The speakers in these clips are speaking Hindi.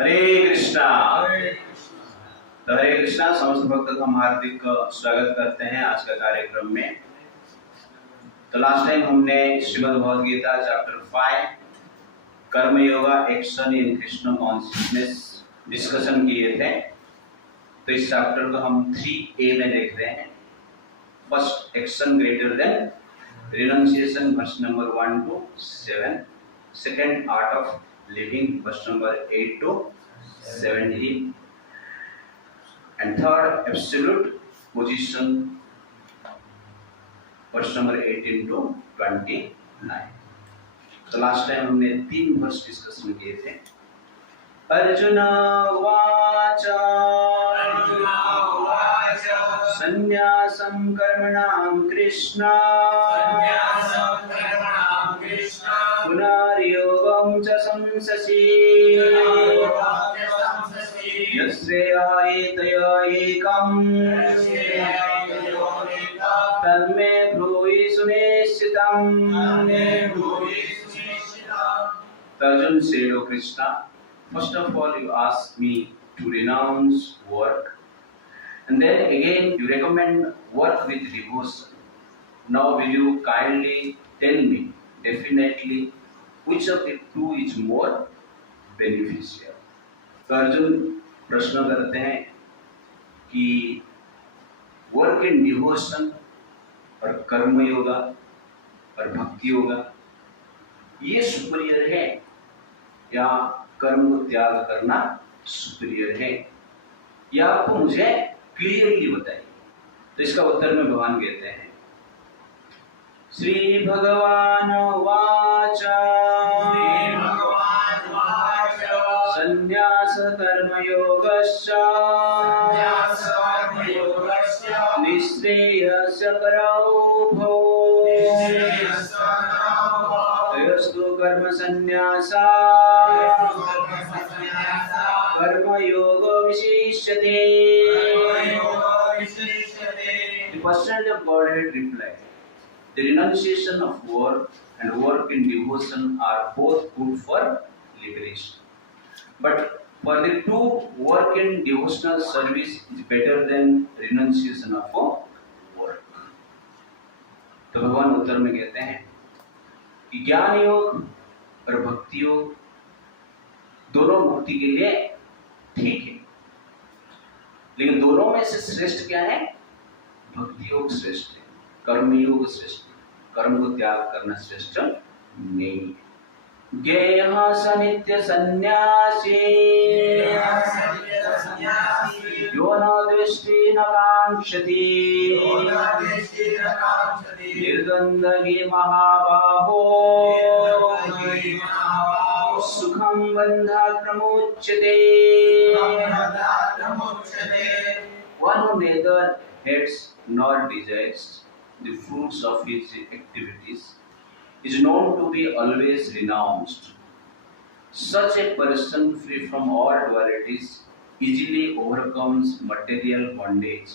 हरे कृष्णा। तो हरे कृष्णा, समस्त भक्त का हम हार्दिक स्वागत करते हैं आज का कार्यक्रम में। तो लास्ट टाइम हमने श्रीमद् भगवद गीता चैप्टर 5 कर्म yoga action in Krishna consciousness discussion किए थे। तो इस चैप्टर को हम 3A में देख रहे हैं। First, action greater than renunciation, verse number 1 to 7। Second, art of living, verse number 8 to 17। and third, absolute position, verse number 18 to 29। तो लास्ट टाइम हमने 3 वर्स डिस्कशन किए थे। अर्जुन उवाच संन्यासं कर्मणां कृष्ण पुनर्योगं च संससि यस्येहायेतया एकम् तन्मे ब्रूहि सुनिश्चितम्। Arjun said, "O Krishna, first of all you ask me to renounce work, and then again you recommend work with devotion. Now will you kindly tell me definitely which of the two is more beneficial?" तो अर्जुन प्रश्न करते हैं कि वर्क इन डिवोशन और कर्म योगा और भक्ति योगा ये सुपीरियर है या कर्म को त्याग करना सुपीरियर है, या आपको मुझे क्लियरली बताइए। तो इसका उत्तर में भगवान कहते हैं, श्री भगवान वाच संन्यास कर्मयोगश्च निःश्रेयस्य करौ भवो तयोस्तु कर्म संन्यासात् कर्मयोगो विशिष्यते। The personality of Godhead replied, the renunciation of work and work in devotion are both good for liberation. But for the two, work in devotional service is better than renunciation of work. तो भगवान उत्तर में कहते हैं कि ज्ञान योग और भक्ति योग दोनों मुक्ति के लिए ठीक है, लेकिन दोनों में से श्रेष्ठ क्या है? भक्ति योग श्रेष्ठ है, कर्म योग श्रेष्ठ है, कर्म को त्याग करना श्रेष्ठ नहीं है। ज्ञेयः स नित्य सन्यासी यो न द्वेष्टि न काङ्क्षति निर्द्वन्द्व हि महाबाहो सुखं बन्धात् प्रमुच्यते। One who neither hates nor desires the fruits of his activities is known to be always renounced. Such a person, free from all dualities, easily overcomes material bondage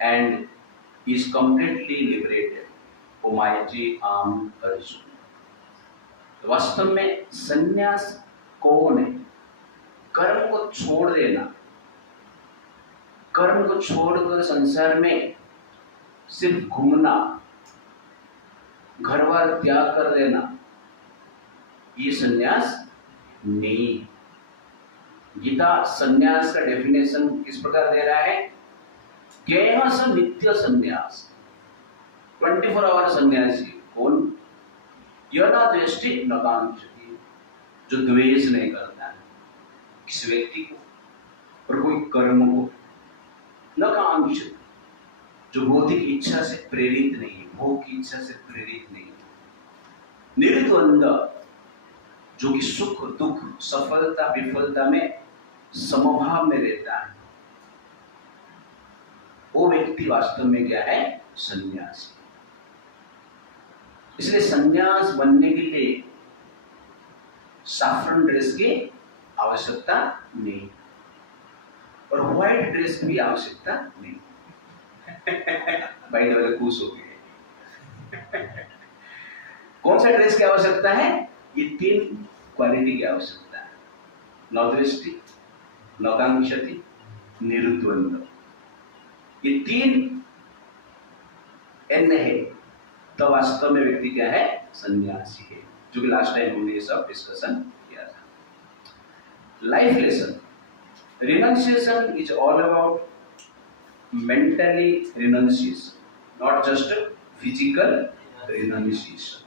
and is completely liberated. O mighty armed Arjuna. वास्तव में संन्यास कौन है? कर्म को छोड़ देना, कर्म को छोड़कर संसार में सिर्फ घूमना, घर बार त्याग कर देना, ये संन्यास नहीं। गीता संन्यास का डेफिनेशन किस प्रकार दे रहा है? ज्ञेयः स नित्य संन्यास, 24 आवर संन्यासी कौन? यो न द्वेष्टि न काङ्क्षति, जो द्वेष नहीं करता है किस व्यक्ति को और कोई कर्म को, न काङ्क्षति, जो भौतिक इच्छा से प्रेरित नहीं है, भोग की इच्छा से प्रेरित नहीं है, निर्द्वंद्व, जो कि सुख दुख सफलता विफलता में समभाव में रहता है, वो व्यक्ति वास्तव में क्या है? संन्यासी। इसलिए संन्यास बनने के लिए सैफरन ड्रेस की आवश्यकता नहीं और व्हाइट ड्रेस की भी आवश्यकता नहीं। भाई वाले खुश हो गए। कौन सा ड्रेस की आवश्यकता है? ये 3 क्वालिटी की आवश्यकता है। न दृष्टि, न कांक्षति, निरुद्वंद। ये 3 एन है, तो वास्तव में व्यक्ति क्या है? सन्यासी है, जो कि लास्ट टाइम हमने ये सब डिस्कशन किया था। Life lesson, renunciation is all about mentally renunciation, not just physical renunciation.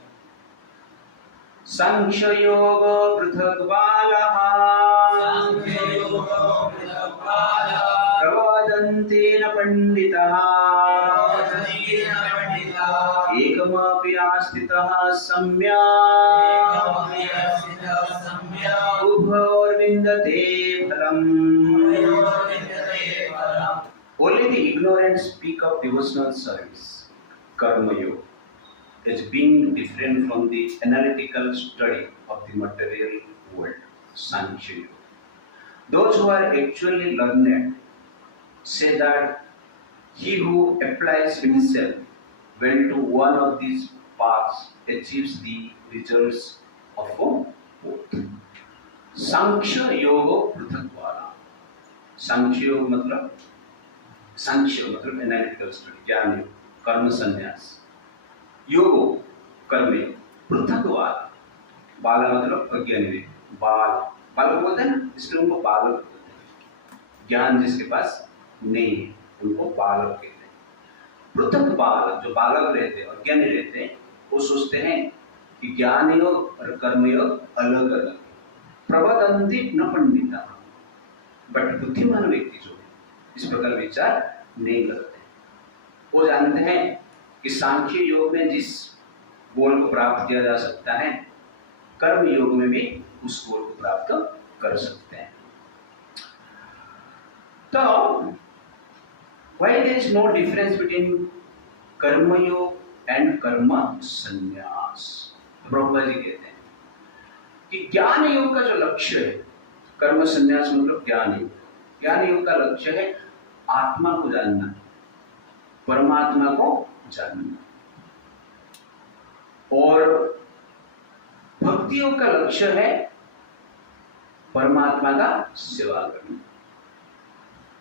Sankhya Yoga पृथक बालः प्रवदन्ते न पंडितः एकमपि आस्थितः सम्यक् उभयोर्विन्दते फलम्। Only the ignorant speak of devotional service, karma yoga, as being different from the analytical study of the material world, Sankhya Yoga. Those who are actually learned say that he who applies himself well to one of these paths achieves the results of both. Sankhya Yoga पृथक्वाला। सांख्य योग मतलब एनालिटिकल स्टडी, ज्ञान योग, कर्म संन्यास, योग कर्म योग, पृथक्वाला। बाला मतलब अज्ञानी व्यक्ति, बालक बोलते हैं ना, इसलिए उनको बालक बोलते हैं। ज्ञान जिसके पास नहीं है उनको बालक कहते हैं। पृथक बालक, जो बालक रहते हैं, अज्ञानी रहते हैं, वो सोचते हैं कि ज्ञान योग और कर्म योग अलग अलग। प्रवदन्ति न पंडिता, बट बुद्धिमान व्यक्ति जो है इस प्रकार विचार नहीं करते। वो जानते हैं कि सांख्य योग में जिस गोल को प्राप्त किया जा सकता है, कर्म योग में भी उस गोल को प्राप्त कर सकते हैं। तो why there is no difference between कर्म योग एंड कर्म संन्यास? प्रभुपाद जी कहते हैं कि ज्ञान योग का जो लक्ष्य है, कर्म संन्यास मतलब ज्ञान योग। ज्ञान योग का लक्ष्य है आत्मा को जानना, परमात्मा को जानना, और भक्ति योग का लक्ष्य है परमात्मा का सेवा करना।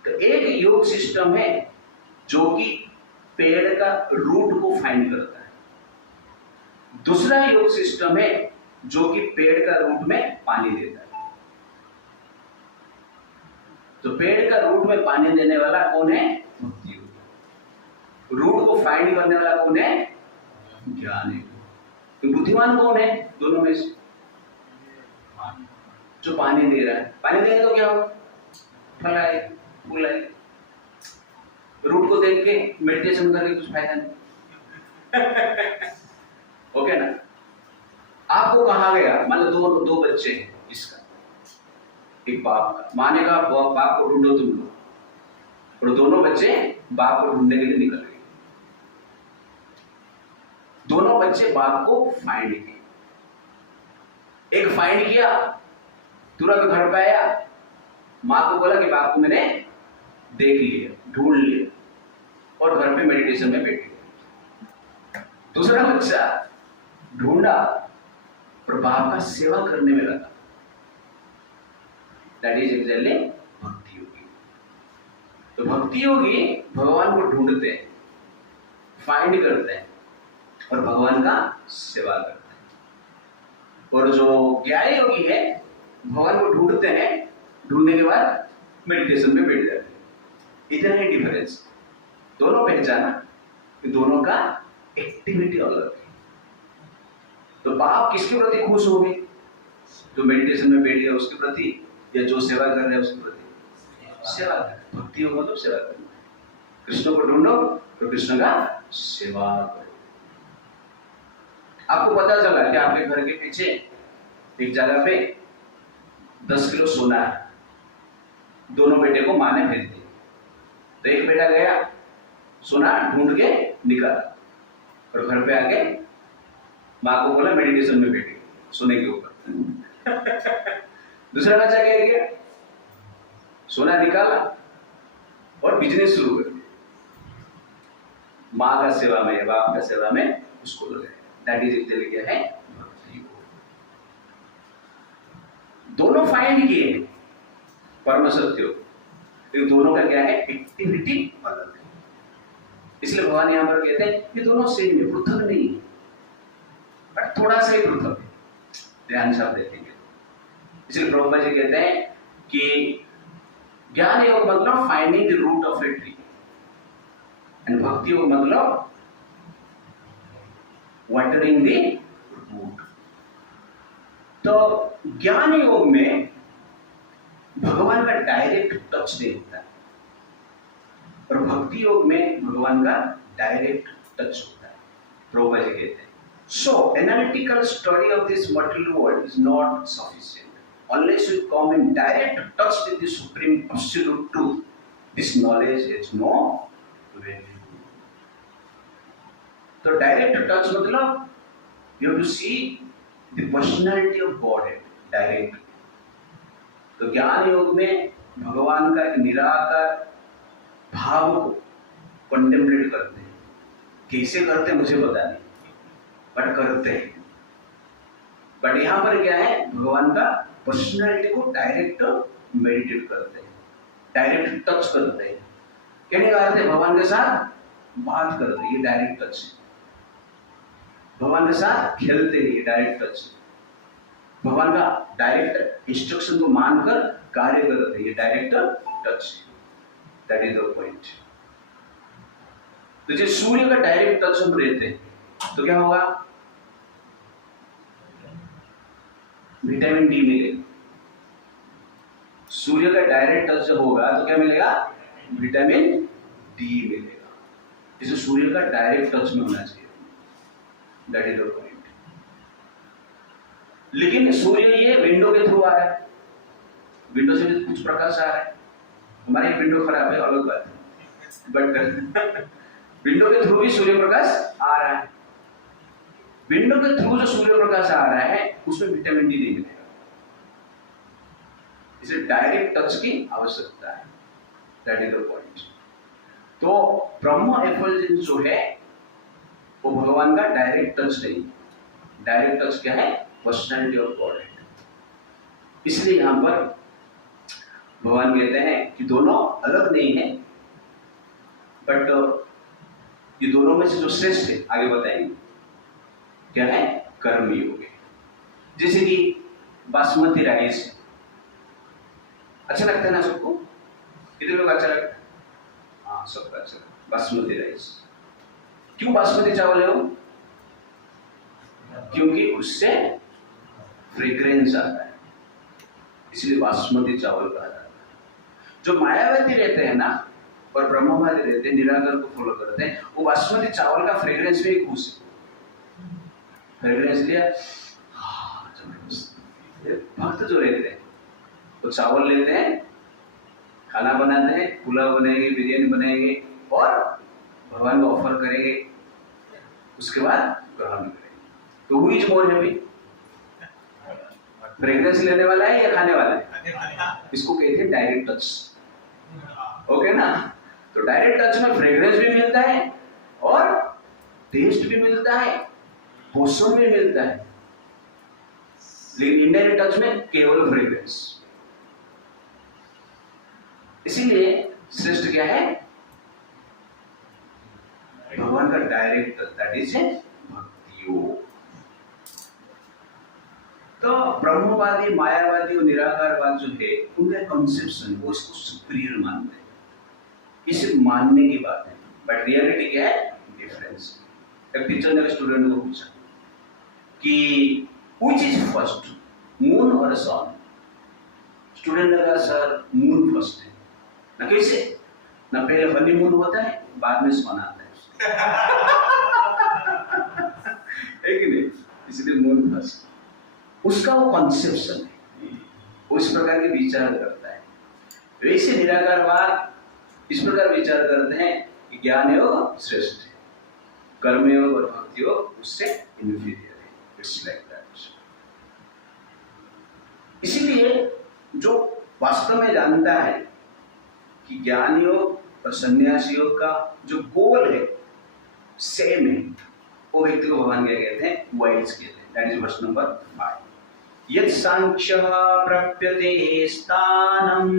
तो एक योग सिस्टम है जो कि पेड़ का रूट को फाइंड करता है, दूसरा योग सिस्टम है जो कि पेड़ का रूट में पानी देता है। तो पेड़ का रूट में पानी देने वाला कौन है? भक्ति योग। रूट को फाइंड करने वाला कौन है? ज्ञान योग। तो बुद्धिमान कौन है दोनों में से? जो पानी दे रहा है। पानी देंगे तो क्या होगा? फल आए, फूल आए। रूट को देख के मेडिटेशन करके कुछ फायदा नहीं। ओके ना? आपको कहा गया, मान लो दो बच्चे हैं, इसका एक बाप का, माने का बाप को ढूंढो तुम लोग, और दोनों बच्चे बाप को ढूंढने के लिए निकल गए। दोनों बच्चे बाप को फाइंड किए। एक फाइंड किया, तुरंत घर पे आया, माँ को बोला कि बाप को मैंने देख लिया, ढूंढ लिया, और घर पे मेडिटेशन में बैठ गया। दूसरा बच्चा ढूंढा और बाप का सेवा करने में लगा। दैट इज एग्जैक्टली भक्ति योगी। तो भक्ति योगी भगवान को ढूंढते हैं, फाइंड करते हैं, और भगवान का सेवा करते हैं। और जो ज्ञानी योगी है, भगवान को ढूंढते हैं, ढूंढने के बाद मेडिटेशन में बैठ जाते हैं। इतना ही डिफरेंस। दोनों पहचाना कि दोनों का एक्टिविटी अलग है। तो बाप किसके प्रति खुश हो गए? जो मेडिटेशन में बैठ गया उसके प्रति, या जो सेवा कर रहे हैं उसके प्रति? सेवा कर। भक्ति हो मतलब सेवा करना। कृष्ण को ढूंढो तो कृष्ण का सेवा करो। आपको पता चला कि आपके घर के पीछे एक जगह पे 10 किलो सोना है। दोनों बेटे को माँ ने भेज दिया। तो एक बेटा गया, सोना ढूंढ के निकाला, और घर पे आके माँ को बोला मेडिटेशन में बैठे सोने के ऊपर। दूसरा बच्चा क्या गया, सोना निकाला और बिजनेस शुरू कर दिया। माँ का सेवा में, बाप का सेवा में उसको लगाया। दैट इज एक्चुअली क्या है? भक्ति योग। दोनों फाइंड किए, परम सत्य योग, लेकिन दोनों का क्या है, एक्टिविटी अलग है। इसलिए भगवान यहाँ पर कहते हैं ये दोनों सेम है, पृथक नहीं है, बट थोड़ा सा ही पृथक है, ध्यान से आप देखेंगे। इसलिए प्रभुपाद जी कहते हैं कि ज्ञान योग मतलब finding the root of a tree, and भक्ति योग मतलब वाटरिंग द रूट। तो ज्ञान योग में भगवान का डायरेक्ट टच नहीं होता है, और भक्ति योग में भगवान का डायरेक्ट टच होता है। प्रभुपाद जी कहते हैं so analytical study of this material world is not sufficient unless you come in direct touch with the supreme absolute truth. This knowledge has no value. So direct touch मतलब you have to see the personality of Godhead direct. तो ज्ञान योग में भगवान का एक निराकार भाव को कंटेम्पलेट करते हैं। कैसे करते हैं मुझे पता नहीं, बट करते हैं। बट यहां पर क्या है, भगवान का पर्सनैलिटी को डायरेक्ट मेडिटेट करते हैं, डायरेक्ट टच करते हैं। कहने का अर्थ है भगवान के साथ बात करते हैं, ये डायरेक्ट टच है। भगवान के साथ खेलते हैं, ये डायरेक्ट टच है। भगवान का डायरेक्ट इंस्ट्रक्शन को मानकर कार्य करते हैं, ये डायरेक्ट टच है। That is the point. तो जब सूर्य का डायरेक्ट टच हम रहते हैं तो क्या होगा, विटामिन डी मिलेगा। सूर्य का डायरेक्ट टच जब होगा तो क्या मिलेगा, विटामिन डी मिलेगा। इसे सूर्य का डायरेक्ट टच में होना चाहिए, दैट इज द पॉइंट। लेकिन सूर्य ये विंडो के थ्रू आ रहा है, विंडो से भी कुछ प्रकाश आ रहा है। हमारी विंडो खराब है, अलग बात है, बट विंडो के थ्रू भी सूर्य प्रकाश आ रहा है। विंडो के थ्रू जो सूर्य प्रकाश आ रहा है उसमें विटामिन डी नहीं मिलेगा, इसे डायरेक्ट टच की आवश्यकता है, दैट इज द पॉइंट। तो ब्रह्म एफल्जेंस जो है वो भगवान का डायरेक्ट टच नहीं, डायरेक्ट टच क्या है, पर्सनैलिटी ऑफ गॉड है। इसलिए यहां पर भगवान कहते हैं कि दोनों अलग नहीं है, बट ये दोनों में से जो श्रेष्ठ है आगे बताएंगे क्या है, कर्म योग है। जैसे कि बासमती राइस अच्छा लगता है ना सबको, कितने लोग अच्छा लगता है, हाँ सबको अच्छा लगता है बासमती राइस। क्यों बासमती चावल है वो, क्योंकि उससे फ्रेग्रेंस आता है, इसलिए बासमती चावल कहा जाता है। जो मायावती रहते हैं ना और ब्रह्मवादी रहते हैं, निराकार को फॉलो करते हैं, वो बासमती चावल का फ्रेग्रेंस में ही खुश है। फ्रेग्रेंस लिया, भक्त जो रहते हैं वो चावल लेते हैं, खाना बनाते हैं, पुलाव बनाएंगे, बिरयानी बनाएंगे और भगवान को ऑफर करेंगे, उसके बाद ग्रहण करेंगे। तो who is more happy, fragrance लेने वाला है या खाने वाला है, इसको कहते हैं डायरेक्ट टच। ओके ना, तो डायरेक्ट टच में फ्रेग्रेंस भी मिलता है और टेस्ट भी मिलता है, पोषण भी मिलता है। लेकिन इनडायरेक्ट टच में केवल फ्रेग्रेंस। इसीलिए श्रेष्ठ क्या है, भगवान का डायरेक्ट टच, दैट इज भक्ति योग। तो ब्रह्मवादी, मायावादी और निराकारवाद जो है उनका कंसेप्शन वो इसको सुपीरियर मानते हैं, इसे मानने की बात है, बट रियलिटी क्या है, डिफरेंस। एक टीचर ने स्टूडेंट को पूछा कि व्हिच इज फर्स्ट, मून और सन। स्टूडेंट ने कहा सर मून फर्स्ट है। ना कैसे, ना पहले हनीमून होता है बाद में सन आता है कि नहीं, इसलिए मून फर्स्ट। उसका वो कॉन्सेप्शन है, वो इस प्रकार के विचार करता है। वैसे निराकारवाद इस प्रकार विचार करते हैं कि ज्ञान योग श्रेष्ठ है, कर्म योग और भक्ति योग उससे इंफीरियर है। It's like that. इसीलिए जो वास्तव में जानता है कि ज्ञान योग और संन्यास योग का जो गोल है सेम है, वो व्यक्ति को भगवान क्या कहते हैं, वाइज कहते हैं। That is verse number 5। यत् सांख्यः प्राप्यते स्थानम्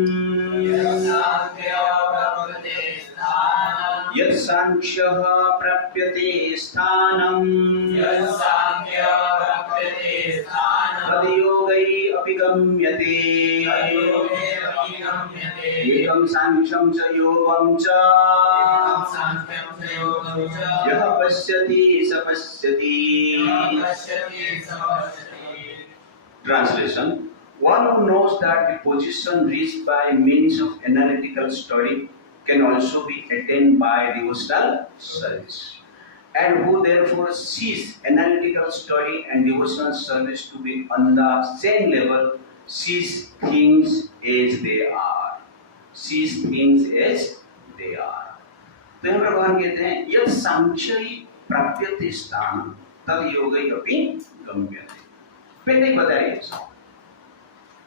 यत् सांख्यः प्राप्यते स्थानम् तद्योगै अपि गम्यते एकं सांख्यं च योगं च यः पश्यति स पश्यति। Translation: One who knows that the position reached by means of analytical study can also be attained by devotional service, and who therefore sees analytical study and devotional service to be on the same level, sees things as they are. Sees things as they are. तो यहाँ भगवान कहते हैं यह सांख्य प्राप्यते स्थान तद योगै अपि गम्यते। पहले ही बताया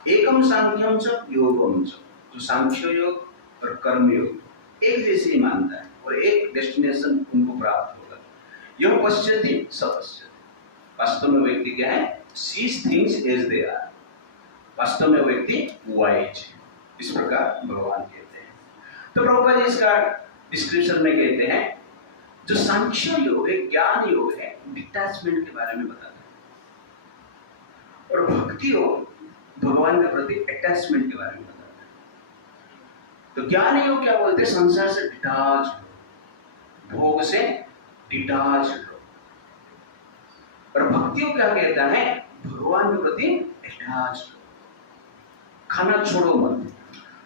एकम सांख्यम च योगम च, जो सांख्य योग और कर्म योग एक जैसे ही मानता है और एक डेस्टिनेशन उनको प्राप्त होगा। यह पश्यति स पश्यति, वास्तव में व्यक्ति क्या है? Sees things as they are, वास्तव में व्यक्ति वाइज, इस प्रकार भगवान कहते हैं। तो प्रभुपाद जी इसका डिस्क्रिप्शन में कहते हैं जो सांख्य योग है, ज्ञान योग है, डिटैचमेंट के बारे में बताता है, और भक्ति योग भगवान के प्रति अटैचमेंट के बारे में बताता है। तो ज्ञान योग क्या बोलते हैं? संसार से डिटाच, भोग से डिटाच। और भक्ति योग क्या कहता है? भगवान के प्रति अटैच, खाना छोड़ो मत।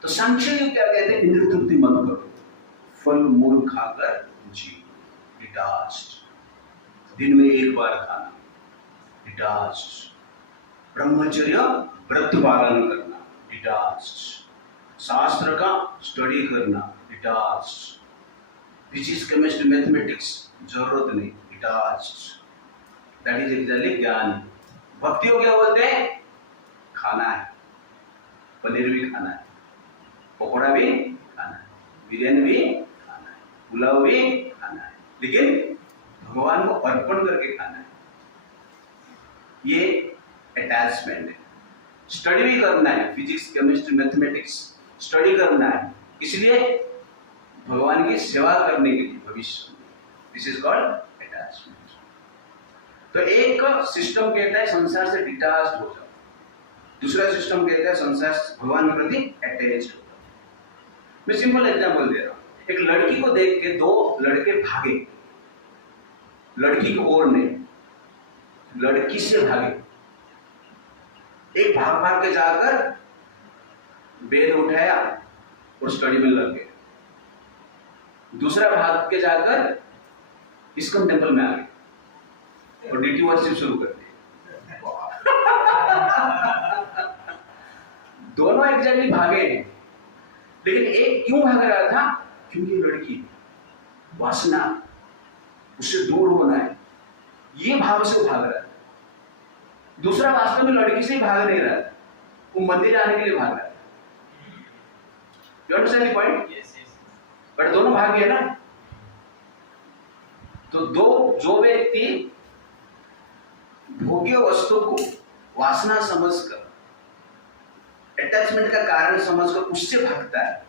तो सांख्य योग क्या कहते हैं? इंद्रिय तृप्ति मत करो, फल मूल खाकर जी, डिटाच्ड, दिन में एक बार खाना, डिटाच्ड, ब्रह्मचर्य व्रत पालन करना, डिटाच्ड, शास्त्र का स्टडी करना, डिटाच्ड, फिजिक्स केमिस्ट्री मैथमेटिक्स जरूरत नहीं, डिटाच्ड। दैट इज एग्जैक्टली ज्ञान। भक्ति को क्या बोलते हैं? खाना है, पनीर भी खाना है, पकौड़ा भी खाना है, बिरयानी भी खाना है, पुलाव भी खाना है, लेकिन भगवान को अर्पण करके खाना है। ये अटैचमेंट है। स्टडी भी करना है, फिजिक्स केमिस्ट्री मैथमेटिक्स स्टडी करना है, इसलिए भगवान की सेवा करने के लिए भविष्य में। This is called attachment. तो एक सिस्टम कहता है संसार से डिटैच्ड हो जाओ, दूसरा सिस्टम कहता है संसार भगवान के प्रति अटैच्ड हो जाओ। मैं सिंपल एग्जांपल दे रहा हूं। एक लड़की को देख के दो लड़के भागे, लड़की की ओर नहीं, लड़की से भागे। एक भाग भाग के जाकर वेद उठाया और स्टडी में लग गए, दूसरा भाग के जाकर इस्कॉन टेंपल में आ गए और डीटी वर्शिप शुरू कर दी। दोनों एग्जैक्टली भागे हैं, लेकिन एक क्यों भाग रहा था? क्योंकि लड़की वासना, उससे दूर होना है, ये भाव से भाग रहा था। दूसरा वास्तव में लड़की से ही भाग नहीं रहा था, वो मंदिर आने के लिए भाग रहा था। You understand the point? But दोनों भाग गए ना। तो जो व्यक्ति भोग्य वस्तु को वासना समझकर, अटैचमेंट का कारण समझकर उससे भागता है,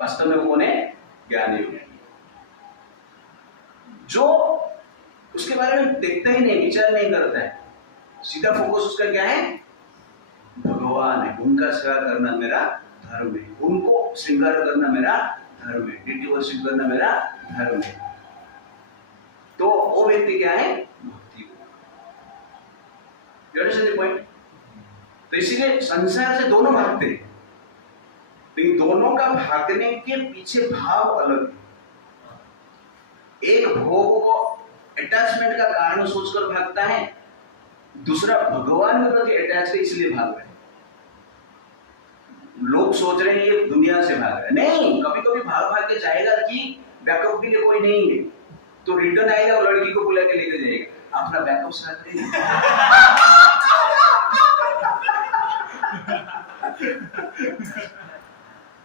वास्तव में वो कौन है? ज्ञानी योग। जो उसके बारे में देखता ही नहीं, विचार नहीं करता है, सीधा फोकस उसका क्या है? भगवान है, उनका सेवा करना मेरा धर्म है, उनको श्रृंगार करना मेरा धर्म है, डीटी वर्शिप करना मेरा धर्म है। तो वो व्यक्ति क्या है? भक्ति पॉइंट। तो इसीलिए संसार से दोनों भागते हैं, लेकिन दोनों का भागने के पीछे भाव अलग है। एक भोग को अटैचमेंट का कारण सोचकर भागता है, दूसरा भगवान के प्रति अटैच है इसलिए भाग रहे हैं। लोग सोच रहे हैं ये दुनिया से भाग रहा है, नहीं, कभी कभी भाग भाग के जाएगा कि बैकअप के लिए कोई नहीं है, तो रिटर्न आएगा और लड़की को बुला के लेकर जाएगा, अपना बैकअप साथ नहीं।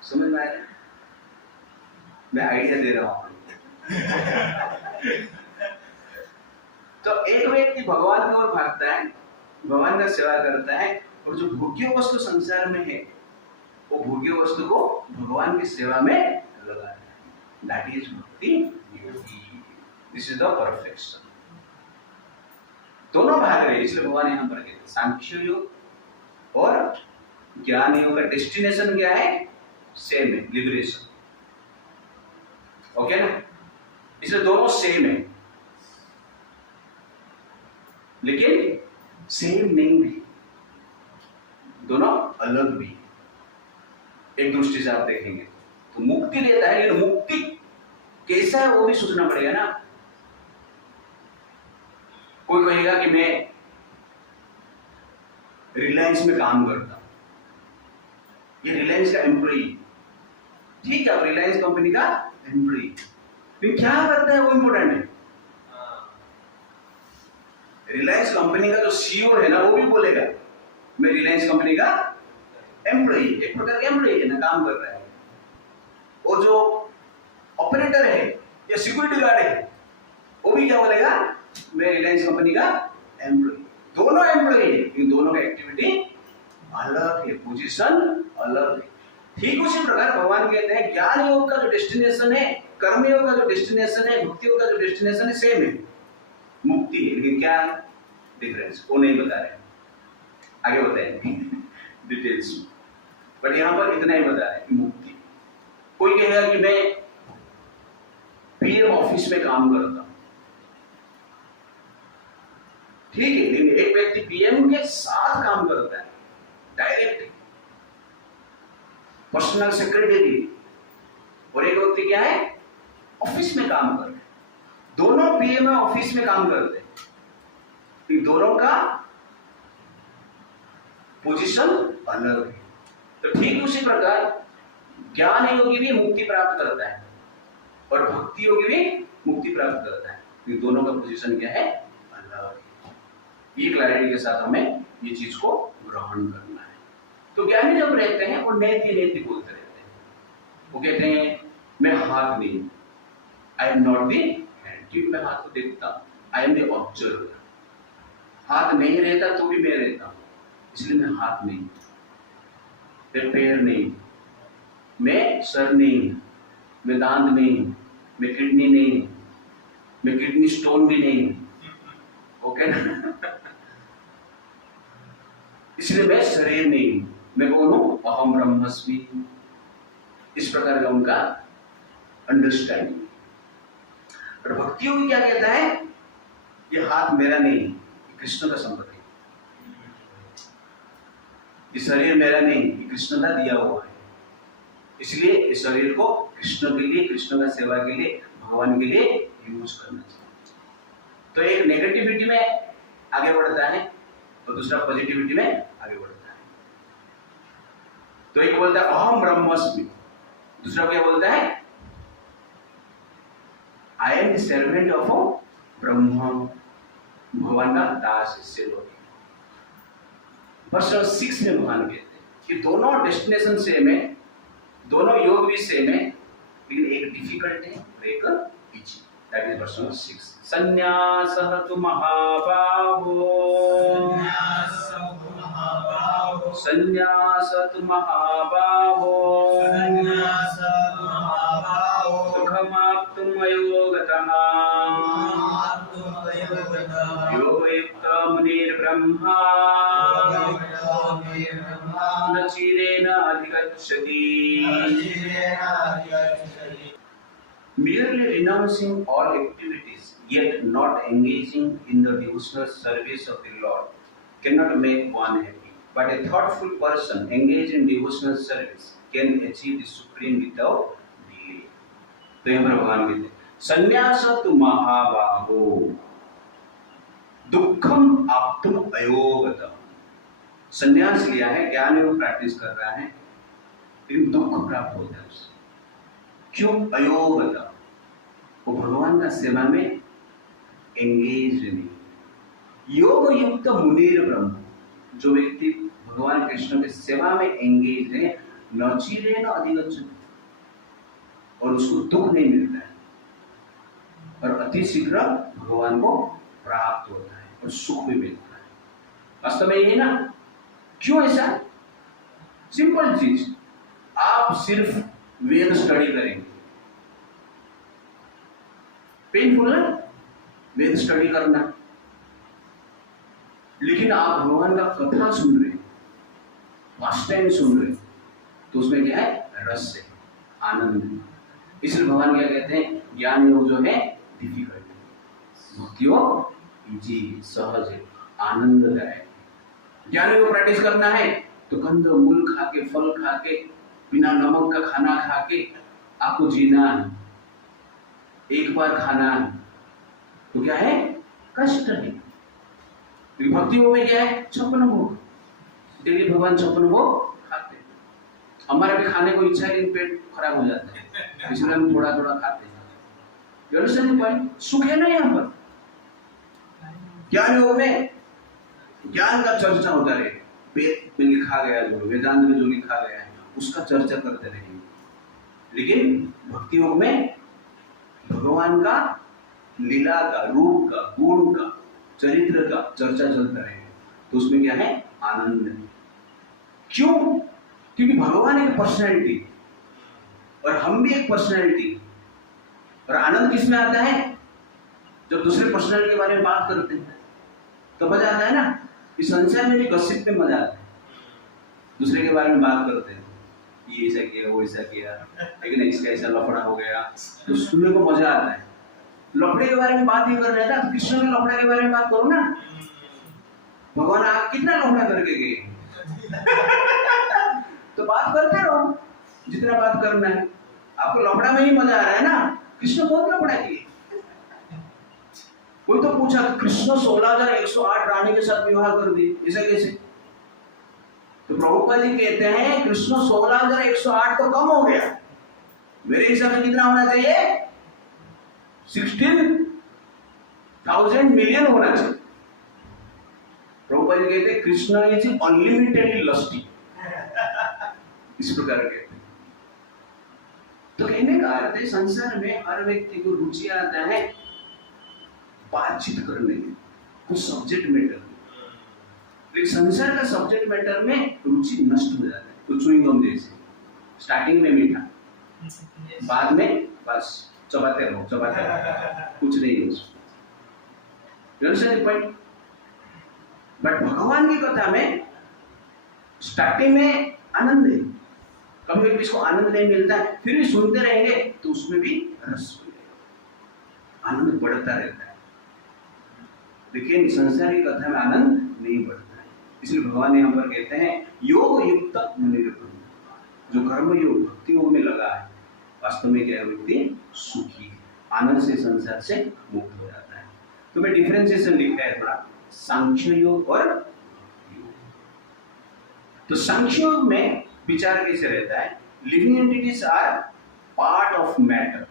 समझ में आया? मैं आइडिया दे रहा हूं। तो एक व्यक्ति भगवान की ओर भागता है, भगवान का सेवा करता है, और जो भोग्य वस्तु संसार में है वो भोग्य वस्तु को भगवान की सेवा में लगा है। That is bhakti yogi. This is the perfection. दोनों भाग रहे, इसलिए भगवान यहां पर कहते हैं सांख्य योग और ज्ञान योग का डेस्टिनेशन क्या है? सेम है, लिबरेशन। ओके ना? इसलिए दोनों सेम है, लेकिन सेम नहीं भी, दोनों अलग भी। एक दृष्टि से आप देखेंगे तो मुक्ति देता है, लेकिन मुक्ति कैसा है वो भी सोचना पड़ेगा ना। कोई कहेगा कि मैं रिलायंस में काम करता हूं, ये रिलायंस का एम्प्लॉई, ठीक है, रिलायंस कंपनी का एम्प्लॉई, लेकिन क्या करता है वो इंपॉर्टेंट है। रिलायंस कंपनी का जो सीईओ है ना, वो भी बोलेगा मैं रिलायंस कंपनी का एम्प्लॉई, एक प्रकार का एम्प्लॉई है ना, काम कर रहा है। और जो ऑपरेटर है या सिक्योरिटी गार्ड है, वो भी क्या बोलेगा? मैं रिलायंस कंपनी का एम्प्लॉई। दोनों एम्प्लॉई है, लेकिन दोनों का एक्टिविटी अलग है, पोजीशन अलग है। ठीक उसी प्रकार भगवान कहते हैं ज्ञान योग का जो डेस्टिनेशन है, कर्म योग का जो डेस्टिनेशन है, भक्ति योग का जो डेस्टिनेशन है, सेम है, मुक्ति है। लेकिन क्या डिफरेंस वो नहीं बता रहे, आगे बताएंगे डिटेल्स में। बट यहां पर इतना ही बता रहे हैं कि मुक्ति। कोई कहेगा कि मैं पीएम ऑफिस में काम करता हूं, ठीक है, लेकिन एक व्यक्ति पीएम के साथ काम करता है डायरेक्ट, पर्सनल सेक्रेटरी, और एक व्यक्ति क्या है? ऑफिस में काम कर रहे हैं। दोनों पीएम ऑफिस में काम करते हैं, लेकिन दोनों का पोजीशन अलग है। तो ठीक उसी प्रकार ज्ञान योगी भी मुक्ति प्राप्त करता है और भक्ति योगी भी मुक्ति प्राप्त करता है, लेकिन दोनों का पोजीशन क्या है? अलग है। ये क्लैरिटी के साथ हमें ये चीज को ग्रहण करना है। तो ज्ञानी जब रहते हैं वो नेति नेति बोलते रहते हैं। वो कहते हैं मैं हाथ नहीं, I am not the hand, क्योंकि मैं हाथ को देखता हूं, आई एम दी ऑब्जर्वर। हाथ नहीं रहता तो भी मैं रहता हूं, इसलिए मैं हाथ नहीं, मैं पैर नहीं, मैं सर नहीं, मैं दांत नहीं, मैं किडनी नहीं, मैं किडनी स्टोन भी नहीं। ओके ना? इसलिए मैं शरीर नहीं, मैं कौन हूं? अहम ब्रह्मस्मि। इस प्रकार का उनका अंडरस्टैंडिंग। और भक्ति योगी क्या कहता है? ये हाथ मेरा नहीं, ये कृष्ण का संपत्ति, ये शरीर मेरा नहीं, ये कृष्ण का दिया हुआ है, इसलिए इस शरीर को कृष्ण के लिए, कृष्ण का सेवा के लिए, भगवान के लिए यूज करना चाहिए। तो एक नेगेटिविटी में आगे बढ़ता है और दूसरा पॉजिटिविटी में आगे बढ़ता है। तो एक बोलता है अहम ब्रह्मस्मि, दूसरा क्या बोलता है? I am the servant of ब्रह्म, भगवान का दास, सेवक। वर्ष 6 में भगवान कहते हैं कि दोनों डेस्टिनेशन सेम है, दोनों योग भी सेम है, लेकिन एक डिफिकल्ट है और एक इजी। दैट इज वर्ष 6। संन्यासः तु महाबाहो, संन्यास तु महाबाहो, सुखमाप्तुम् अयोगतः, योगयुक्तो मुनिर्ब्रह्मा न चिरेण अधिगच्छति। Merely renouncing all activities yet not engaging in the devotional service of the Lord cannot make one happy. But a thoughtful person engaged in devotional service can achieve the supreme without delay. तो यहाँ पर भगवान कहते हैं संन्यास तु महाबाहो दुखम आप्तुम अयोगतः। संन्यास लिया है, ज्ञान योग प्रैक्टिस कर रहा है, लेकिन दुख प्राप्त होता है उससे। क्यों? अयोगतः, वो भगवान का सेवा में एंगेज नहीं। योग युक्त मुनिर ब्रह्म, जो व्यक्ति भगवान कृष्ण के सेवा में एंगेज है, नचिरेण अधिगच्छति, और उसको दुख नहीं मिलता है और अति शीघ्र भगवान को प्राप्त होता है और सुख भी मिलता है। वास्तव में ये ना, क्यों ऐसा? सिंपल चीज, आप सिर्फ वेद स्टडी करेंगे, पेनफुल है वेद स्टडी करना, लेकिन आप भगवान का कथा सुन रहे, फर्स्ट टाइम सुन रहे, तो उसमें क्या है? रस है, आनंद है। इसलिए भगवान क्या कहते हैं? ज्ञान योग जो है डिफिकल्ट है, भक्ति योग इजी, सहज है, आनंददायक। ज्ञान योग प्रैक्टिस करना है तो कंद मूल खा के, फल खा के, बिना नमक का खाना खा के आपको जीना है, एक बार खाना है, तो क्या है? कष्ट है। भक्ति योग में क्या है? 56 भोग, डेली भगवान 56 भोग खाते हैं। हमारा भी खाने को इच्छा है लेकिन पेट खराब हो जाता है, इसलिए हम थोड़ा थोड़ा खाते हैं। सुख है ना यहाँ पर। ज्ञान योग में ज्ञान का चर्चा होता रहे, वेद में लिखा गया, जो वेदांत में जो लिखा गया है उसका चर्चा करते रहेंगे। लेकिन भक्ति योग में भगवान का लीला का, रूप का, गुण का, चरित्र का चर्चा चलता रहेगा, तो उसमें क्या है? आनंद है। क्यों? क्योंकि भगवान एक पर्सनैलिटी और हम भी एक पर्सनैलिटी, और आनंद किसमें आता है? जब दूसरे पर्सनैलिटी के बारे में बात करते हैं तो मजा आता है ना। इस संसार में भी गॉसिप में मजा आता है, दूसरे के बारे में बात करते हैं, ये ऐसा किया, वो ऐसा किया, लेकिन इसका ऐसा लफड़ा हो गया, तो सुनने को मजा आता है। लफड़े के बारे में बात ही कर रहे हैं ना, कृष्ण के लफड़े के बारे में बात करो ना। भगवान आप कितना लफड़ा करके गए तो बात करते रहो जितना बात करना है। आपको लफड़ा में ही मजा आ रहा है ना, कृष्ण बहुत लफड़ा किए। कोई तो पूछा, कृष्ण 16,108 रानी के साथ विवाह कर दी, ऐसा कैसे? तो प्रभुपाद जी कहते हैं कृष्ण 16,108 तो कम हो गया, मेरे हिसाब से कितना होना चाहिए? 16,000 मिलियन होना चाहिए। प्रभुपाद जी कहते हैं कृष्ण इज अनलिमिटेडली लस्टी, इस प्रकार कहते हैं। तो कहने का अर्थ है संसार में हर व्यक्ति को रुचि आता है बातचीत करने में, कुछ सब्जेक्ट मैटर में, लेकिन संसार का सब्जेक्ट मैटर में रुचि नष्ट हो जाता है। तो च्युइंगम जैसे, स्टार्टिंग में मीठा, बाद में बस चबाते रहो, कुछ नहीं है उसमें। बट भगवान की कथा में स्टार्टिंग में आनंद है, कभी भी किसी को आनंद नहीं मिलता है, फिर भी सुनते रहेंगे तो उसमें भी रस मिलेगा, आनंद बढ़ता रहता है। लेकिन संसार की कथा में आनंद नहीं बढ़ता है, इसलिए भगवान यहाँ पर कहते हैं योग युक्त मुनिर्भर, जो कर्म योग भक्ति योग में लगा है, वास्तव में क्या व्यक्ति सुखी है, आनंद से संसार से मुक्त हो जाता है। तो मैं डिफरेंशिएशन लिखा है थोड़ा, सांख्य योग और योग। तो सांख्य योग में विचार कैसे रहता है? Living entities are part of matter,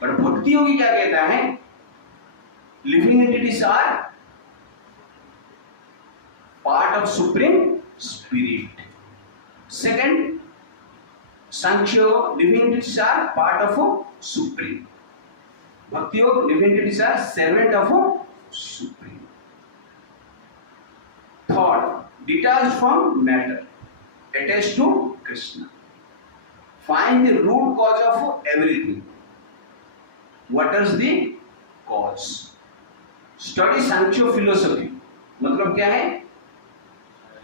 पर भक्ति योगी क्या कहता है? Living entities are part of supreme spirit. Second, Sankhya living entities are part of supreme, bhakti yoga living entities are servant of supreme. Third, detached from matter, attached to Krishna, find the root cause of everything. What is the cause? Study Sankhya philosophy, मतलब क्या है?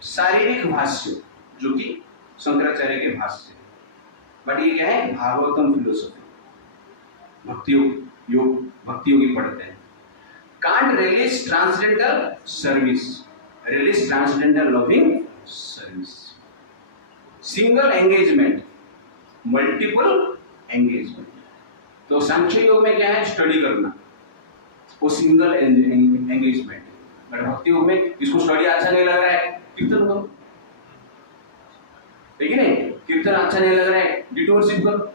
शारीरिक भाष्य, जो कि शंकराचार्य के भाष्य, बट ये क्या है? भागवतम फिलोसफी, भक्ति योग भक्ति योगी पढ़ते हैं। Can't release transcendental service, release transcendental loving service. Single engagement, multiple engagement. तो सांख्य योग में क्या है? स्टडी करना, वो सिंगल एंगेजमेंट। बट भक्ति योग में इसको स्टडी अच्छा नहीं लग रहा है, कीर्तन करो, ठीक है नहीं? कीर्तन अच्छा नहीं लग रहा है, डिटोरशिप करो,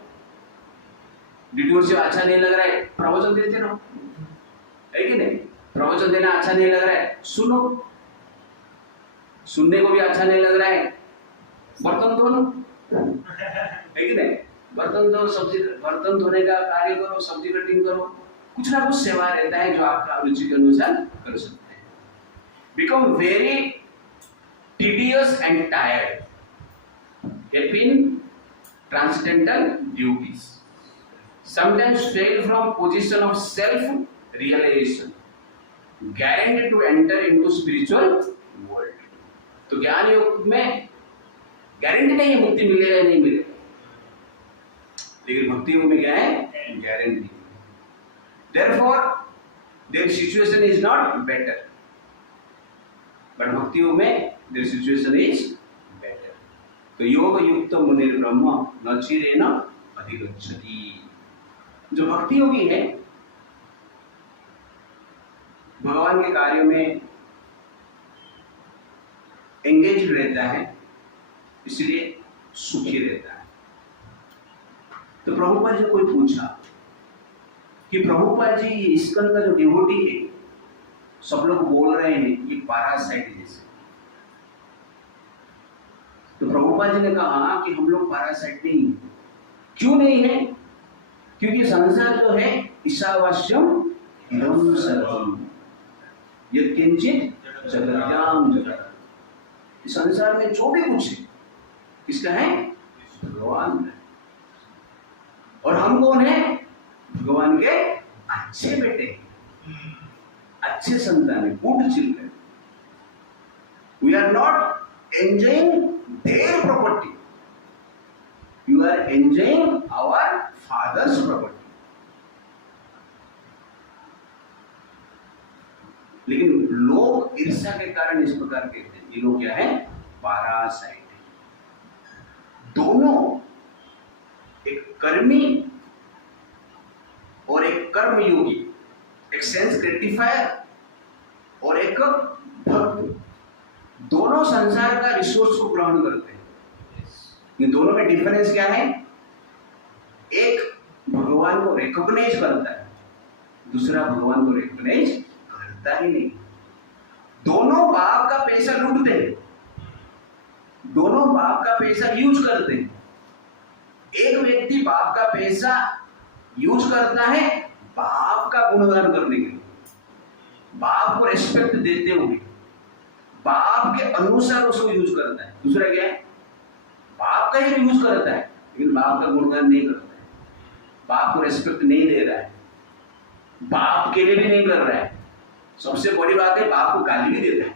डिटोरशिप अच्छा नहीं लग रहा है, प्रवचन देते रहो, है कि नहीं? प्रवचन देना अच्छा नहीं लग रहा है, सुनो, सुनने को भी अच्छा नहीं लग रहा है, बर्तन धो लो, है कि नहीं? बर्तन धो, सब्जी, बर्तन धोने का कार्य करो, सब्जी कटिंग करो, कुछ ना कुछ सेवा रहता है जो आपका रुचि के अनुसार कर सकते हैं। become very tedious and tired, happy in transcendental duties, sometimes fail from position of self realization, guaranteed to enter into spiritual world. तो ज्ञान योग में गारंटी नहीं है मुक्ति मिलेगा या नहीं मिलेगा, लेकिन भक्ति योग में क्या है, guarantee. Therefore, their situation is not better, but भक्ति योग में their situation is better. तो योग युक्त मुनिर ब्रह्म न चिरेण अधिगच्छति। जो भक्ति योगी है भगवान के कार्य में एंगेज रहता है, इसलिए सुखी रहता है। तो प्रभुपाद जी कोई पूछा कि प्रभुपाद जी इस्कॉन का जो डिवोटी है सब लोग बोल रहे हैं ये पैरासाइट जैसे, तो प्रभुपाद जी ने कहा कि हम लोग पैरासाइट नहीं है। क्यों नहीं है? क्योंकि संसार जो है ईशावास्यम इदं सर्वम यत्किंचित् जगत्याम जगत्, संसार में जो भी कुछ है किसका है? भगवान है। और हम कौन है? भगवान के अच्छे बेटे, अच्छे संतान है, good children. We are not enjoying their property, you are enjoying our father's property. लेकिन लोग ईर्ष्या के कारण इस प्रकार कहते हैं, ये लोग क्या है? पैरासाइट है। दोनों, एक कर्मी और एक कर्मयोगी, एक सेंस ग्रेटिफायर और एक भक्त, दोनों संसार का रिसोर्स को ग्रहण करते हैं। इन दोनों में डिफरेंस क्या है? एक भगवान को रिकॉग्नाइज करता है, दूसरा भगवान को रिकॉग्नाइज करता ही नहीं। दोनों बाप का पैसा लूटते हैं, दोनों बाप का पैसा यूज करते हैं। एक व्यक्ति बाप का पैसा यूज करता है बाप का गुणगान करने के लिए, बाप को रेस्पेक्ट देते हुए, बाप के अनुसार उसको यूज करता है। दूसरा क्या है? बाप का ही यूज करता है लेकिन बाप का गुणगान नहीं करता है, बाप को रेस्पेक्ट नहीं दे रहा है, बाप के लिए भी नहीं कर रहा है। सबसे बड़ी बात है बाप को गाली भी देता है।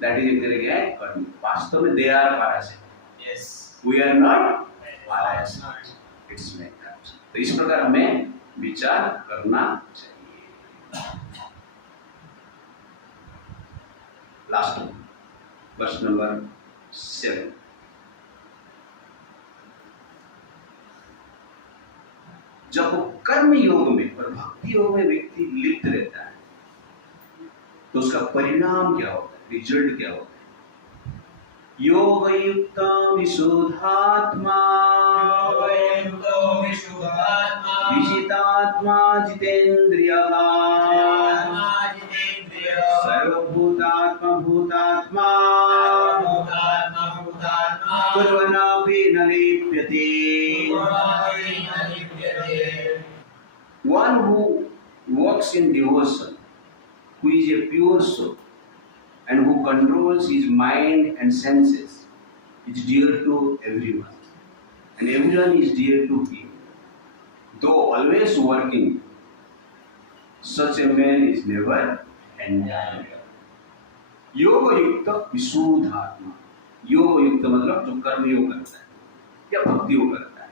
दैट इज एक क्या है? कर्म। वास्तव में they are parasite, yes, we are not parasite, it's like that. तो इस प्रकार हमें विचार करना चाहिए। लास्ट वर्ष नंबर 7। जब कर्म योग में और भक्ति योग में व्यक्ति लिप्त रहता है तो उसका परिणाम क्या होता है, रिजल्ट क्या होता है? योग युक्त विशुद्धात्मा, विजितात्मा जितेन्द्रियः, सर्वभूतात्मा भूतात्मा, कुर्वन्नपि न लिप्यते। One who walks in devotion, who is a pure soul, and who controls his mind and senses, is dear to everyone, and everyone is dear to him. Though always working, such a man is never enjoyed. योग युक्त विशुद्धात्मा, योग युक्त मतलब जो कर्म योग करता है या भक्ति योग करता है,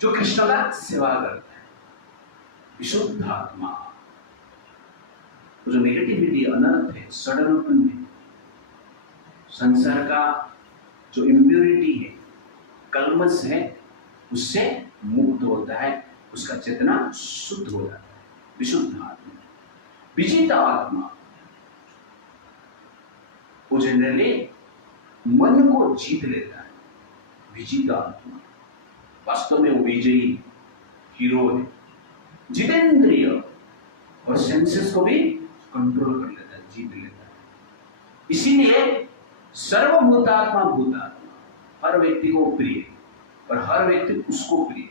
जो कृष्ण का सेवा करता है, विशुद्धात्मा। जो नेगेटिविटी, अनर्थ है, षड्रूपन है, संसार का जो इम्प्योरिटी है, कल्मश है, उससे मुक्त होता है, उसका चेतना शुद्ध हो जाता है, विशुद्ध आत्मा। विजित आत्मा वो जनरली मन को जीत लेता है, विजित आत्मा। वास्तव में वो विजयी हीरो है, जितेंद्रिय, और सेंसेस को भी कंट्रोल कर लेता है, जीत लेता है। इसीलिए सर्वभूतात्मा भूतात्मा, हर व्यक्ति को प्रिय और हर व्यक्ति उसको प्रिय।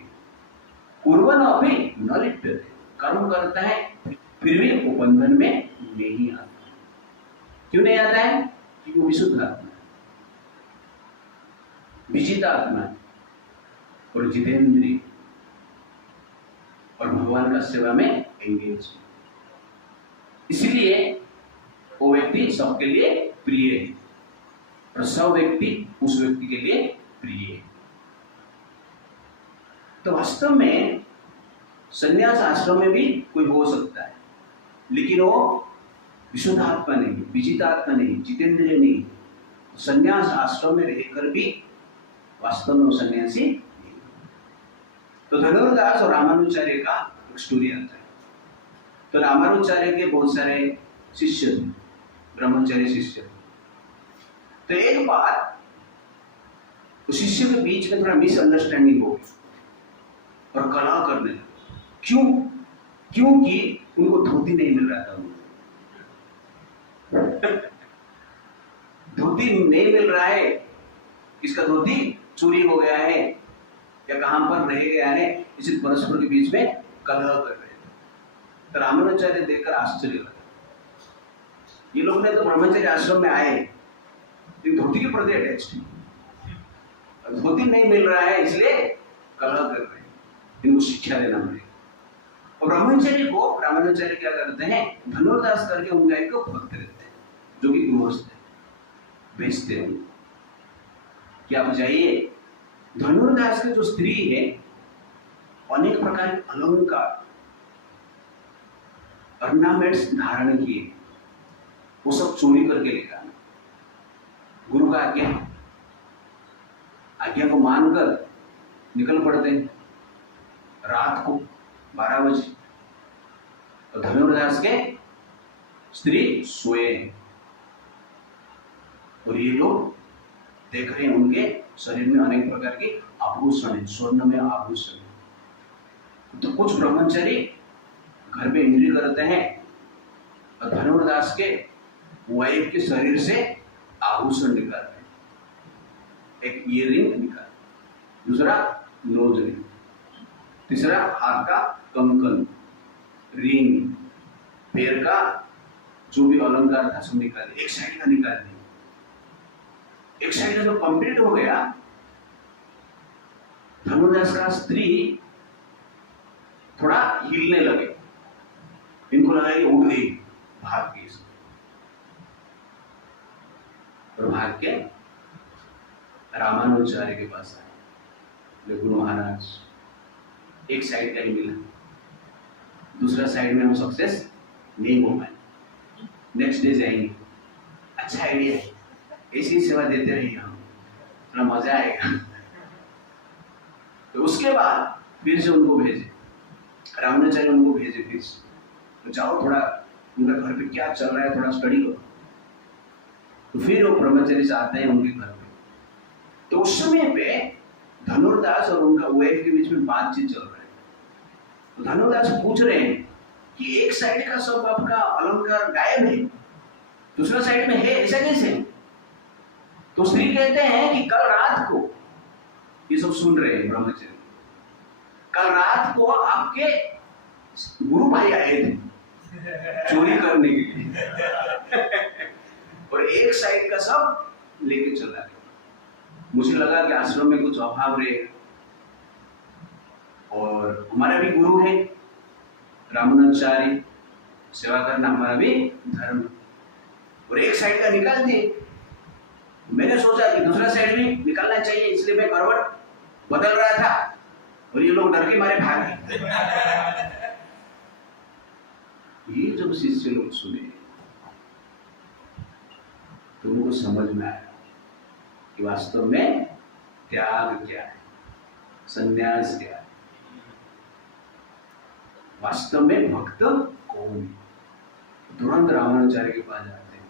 कुर्वन् अपि न लिप्यते, कर्म करता है फिर भी वो बंधन में नहीं आता। क्यों नहीं आता है? क्योंकि वो विशुद्ध आत्मा है, विजिता आत्मा है और जितेंद्रिय और भगवान का सेवा में एंगेज। इसलिए वो व्यक्ति सबके लिए प्रिय है और सब व्यक्ति उस व्यक्ति के लिए प्रिय है। तो वास्तव में संन्यास आश्रम में भी कोई हो सकता है, लेकिन वो विशुद्ध आत्मा नहीं, विजिता आत्मा नहीं, जितेंद्रिय नहीं। संन्यास आश्रम में रहकर भी वास्तव में वो सन्यासी नहीं। तो धनुर्दास और रामानुचार्य का एक स्टोरी आता है। तो रामानुचार्य के बहुत सारे शिष्य थे, ब्रह्मचारी शिष्य। तो एक बार उस शिष्य के बीच में थोड़ा मिसअंडरस्टैंडिंग हो गई और कलह करने लगे। क्यों? क्योंकि उनको धोती नहीं मिल रहा था। धोती नहीं मिल रहा है, इसका धोती चोरी हो गया है या कहां पर रह गया है, इसी परस्पर के बीच में कलह कर रहे थे। तो रामानुचार्य देखकर आश्चर्य लगा। ये लोग ने तो ब्रह्मचर्य आश्रम में आए, लेकिन धोती के प्रति अटैच्ड है, धोती नहीं मिल रहा है इसलिए कलह कर रहे हैं, इनको शिक्षा देना पड़ेगा। और रामानुचार्य क्या करते हैं, धनुर्दास करके उनका एक भक्त रहते हैं जो कि गृहस्थ है, बेचते हैं कि आप जाइए। धनुर्दास की जो स्त्री है, अनेक प्रकार के अलंकार ऑर्नामेंट्स धारण किए, वो सब चोरी करके लेकर आना। गुरु का आज्ञा को मानकर निकल पड़ते हैं रात को 12 बजे। तो धनुर्दास के स्त्री सोए और ये लोग देख रहे हैं उनके शरीर में अनेक प्रकार के आभूषण है, स्वर्ण में आभूषण। तो कुछ ब्रह्मचारी घर पे एंट्री करते हैं और धनुर्दास के वाइफ के शरीर से आभूषण निकालते हैं। एक ईयररिंग निकाल, दूसरा नोज रिंग, तीसरा हाथ का कंकन, रिंग, पैर का जो भी अलंकार था सब निकाल दिया, एक साइड का निकाल दिया। एक साइड का जो कंप्लीट हो गया, धनुर्दास का स्त्री थोड़ा हिलने लगे, इनको लगा कि उड़ गई, भाग गई और भाग के रामानुचार्य के पास आए। गुरु महाराज, एक साइड का ही मिला, दूसरा साइड में हम सक्सेस नहीं हो पाए, नेक्स्ट डे जाएंगे। अच्छा आइडिया है, ऐसी सेवा देते रहिए, हम थोड़ा मजा आएगा। तो उसके बाद फिर से उनको भेजे, रामानुचार्य उनको भेजे फिर से, तो जाओ थोड़ा उनका घर पे क्या चल रहा है थोड़ा स्टडी करो। तो फिर वो ब्रह्मचारी से आते हैं उनके घर पे। तो उस समय पे धनुर्दास और उनका वाइफ के बीच में बातचीत चल रहा है। तो धनुर्दास पूछ रहे हैं कि एक साइड का सब आपका अलंकार गायब है, दूसरा साइड में है, ऐसा कैसे? तो स्त्री कहते हैं कि कल रात को, ये सब सुन रहे हैं ब्रह्मचारी, कल रात को आपके गुरु भाई आए थे चोरी करने के लिए और एक साइड का सब लेके चला गया। मुझे लगा कि आश्रम में कुछ अभाव रहेगा, और हमारा भी गुरु है रामानुचार्य, सेवा करना हमारा भी धर्म, और एक साइड का निकाल दिए। मैंने सोचा कि दूसरा साइड भी निकालना चाहिए, इसलिए मैं करवट बदल रहा था और ये लोग डर के मारे भाग गए। ये जब शिष्य लोग सुने तो उनको समझ में आया कि वास्तव में त्याग क्या है, संन्यास क्या है, वास्तव में भक्त कौन है। तुरंत रामानुचार्य के पास जाते हैं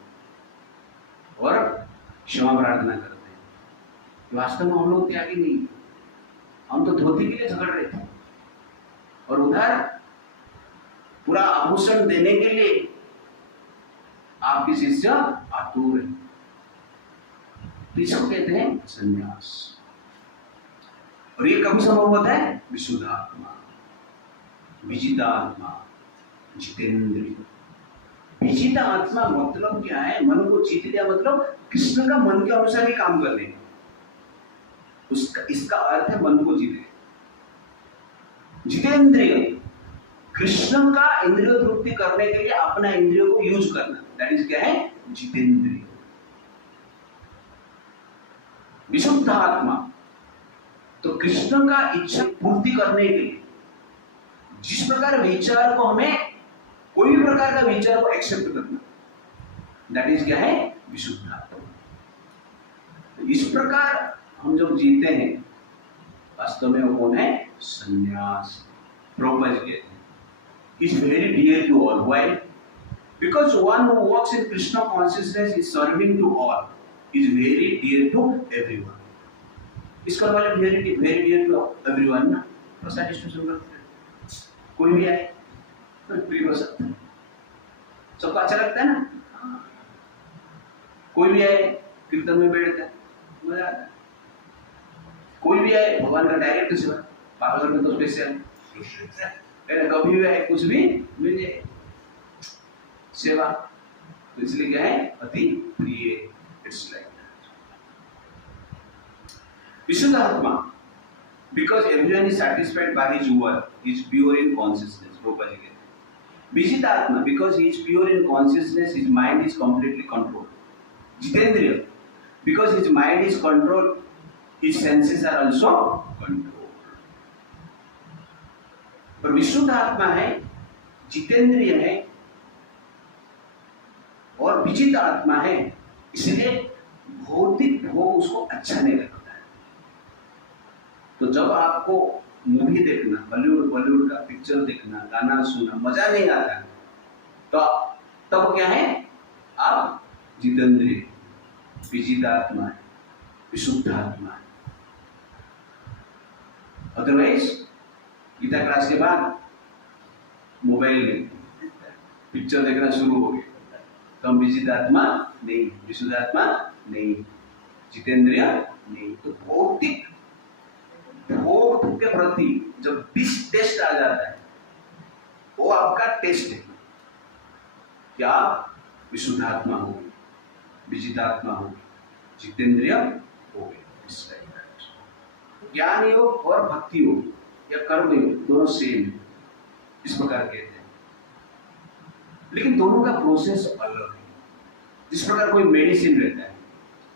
और क्षमा प्रार्थना करते हैं कि वास्तव में हम लोग त्यागी नहीं, हम तो धोती के लिए झगड़ रहे थे और उधर पूरा आभूषण देने के लिए आपके शिष्य आतुर है। इसको कहते हैं संन्यास। और ये कभी संभव होता है? विशुद्ध आत्मा, विजिता आत्मा, जितेंद्रिय। विजिता आत्मा मतलब क्या है? मन को जीत लिया मतलब कृष्ण का मन के अनुसार ही काम कर लेना, उसका इसका अर्थ है मन को जीते। जितेंद्रिय, कृष्ण का इंद्रिय तृप्ति करने के लिए अपना इंद्रियों को यूज करना, दैट इज क्या है? जितेंद्रिय। विशुद्ध आत्मा, तो कृष्ण का इच्छा पूर्ति करने के लिए जिस प्रकार विचार को हमें, कोई भी प्रकार का विचार को एक्सेप्ट करना, दैट इज क्या है? विशुद्ध आत्मा। तो इस प्रकार हम जब जीते हैं, वास्तव में वो कौन है? संन्यास। प्रभुपाद कहते हैं is very dear to all. Why? Because one who walks in Krishna consciousness is serving to all, is very dear to everyone. इसका मतलब very dear to everyone ना, प्रसाद डिस्ट्रीब्यूशन करते हैं, कोई भी आए फ्री प्रसाद, सबको अच्छा लगता है ना। कोई भी आए कीर्तन में बैठता है, मजा आता है। कोई भी आए भगवान का डायरेक्ट सेवा, पागल में तो स्पेशल, कभी भी आए कुछ भी मिल जाए सेवा, तो इसलिए क्या है? अति प्रिय। इट्स लाइक विशुद्ध आत्मा, because everyone is satisfied by his work, he is pure in consciousness. Prabhupada कहते हैं विजित आत्मा, because he is pure in consciousness, his mind is completely controlled. जितेंद्रिय, because his mind is controlled, his senses are also controlled. पर विशुद्ध आत्मा है, जितेंद्रिय है और विजित आत्मा है, इसलिए भौतिक भोग उसको अच्छा नहीं लगता है। तो जब आपको मूवी देखना, बॉलीवुड का पिक्चर देखना, गाना सुनना मजा नहीं आता है, तो तब क्या है? आप जितेंद्रिय, विजित आत्मा है, विशुद्ध आत्मा है। अदरवाइज गीता क्लास के बाद मोबाइल में पिक्चर देखना शुरू हो गया, तो हम विजित आत्मा नहीं, विशुद्ध आत्मा नहीं, जितेंद्रिय नहीं। तो भौतिक भोग के प्रति जब डिसटेस्ट आ जाता है, वो आपका टेस्ट है कि आप विशुद्ध आत्मा हो गए, विजित आत्मा हो गए, जितेंद्रिय हो गए। ज्ञान योग और भक्ति योग या कर्म योग दोनों सेम है, इस प्रकार कहते हैं, लेकिन दोनों का प्रोसेस अलग है। जिस प्रकार कोई मेडिसिन रहता है,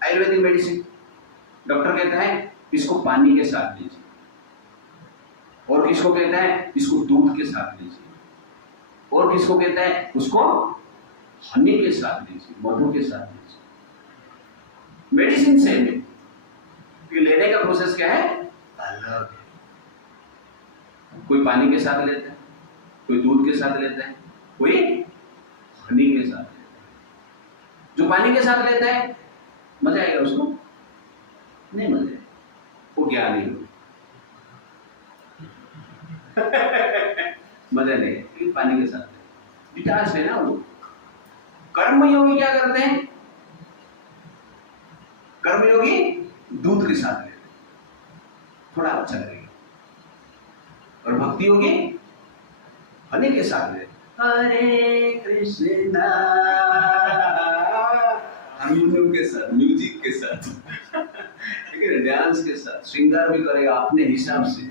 आयुर्वेदिक मेडिसिन, डॉक्टर कहता है इसको पानी के साथ लीजिए, और किसको कहता है इसको दूध के साथ लीजिए, और किसको कहता है उसको हनी के साथ लीजिए, मधु के साथ लीजिए। मेडिसिन सेम है, लेने का प्रोसेस क्या है? अलग है। कोई पानी के साथ लेता है, कोई दूध के साथ लेता है, कोई हनी के साथ लेता है। जो पानी के साथ लेता है मजा आएगा उसको? नहीं मजा आएगा, वो ज्ञानी हो मजा नहीं, क्योंकि पानी के साथ विकास है ना वो। कर्मयोगी क्या करते हैं? कर्मयोगी दूध के साथ लेते हैं, थोड़ा अच्छा लगेगा। और भक्ति योगी हनी के साथ लेते, हरे कृष्णा, हारमोनियम के साथ, म्यूजिक के साथ, ठीक है, डांस के साथ, श्रृंगार भी करेगा अपने हिसाब से,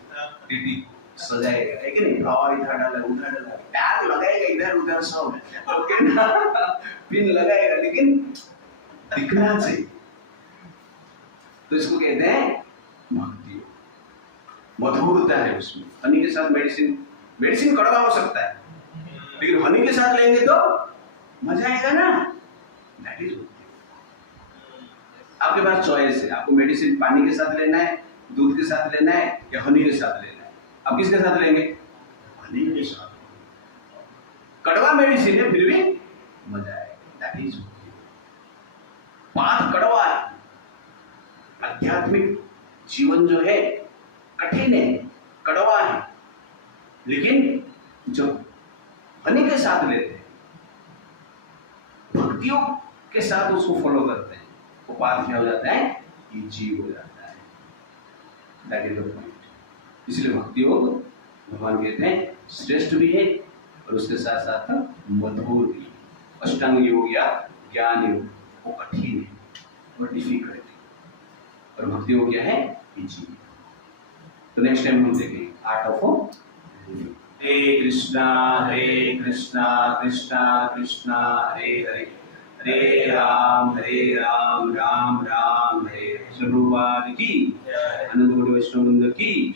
टीटी सजाएगा, है कि नहीं? फ्लावर इधर डाला, उधर डाला, टैग लगाएगा इधर उधर सब, ओके ना, पिन लगाएगा, लेकिन दिखना चाहिए। तो इसको कहते हैं भक्ति। मधुरता है उसमें। हनी के साथ मेडिसिन कड़वा हो सकता है, लेकिन हनी के साथ लेंगे तो मजा आएगा ना, दैट इज भक्ति। आपके पास चॉइस है, आपको मेडिसिन पानी के साथ लेना है, दूध के साथ लेना है, या हनी के साथ लेना है। आप किसके साथ लेंगे? हनी के साथ। कड़वा मेडिसिन है फिर भी मजा आएगा, दैट इज भक्ति। बात कड़वा है, आध्यात्मिक जीवन जो है कठिन है, कड़वा है, लेकिन जब हनी के साथ लेते हैं, भक्तियों के साथ उसको फॉलो करते हैं, वो पाथ क्या हो जाता है? इजी हो जाता है, दैट इज द पॉइंट। इसलिए भक्ति योग भगवान कहते हैं श्रेष्ठ भी है और उसके साथ साथ मधुर भी। अष्टांग योग या ज्ञान योग वो कठिन है, वो डिफिकल्ट है, और भक्ति योग क्या है, इजी। तो नेक्स्ट टाइम हम देखेंगे आर्ट ऑफ हरे कृष्णा कृष्णा कृष्णा हरे हरे, हरे राम राम राम हरे। स्वरूपाद की, आनंद वैष्णव वृंद की।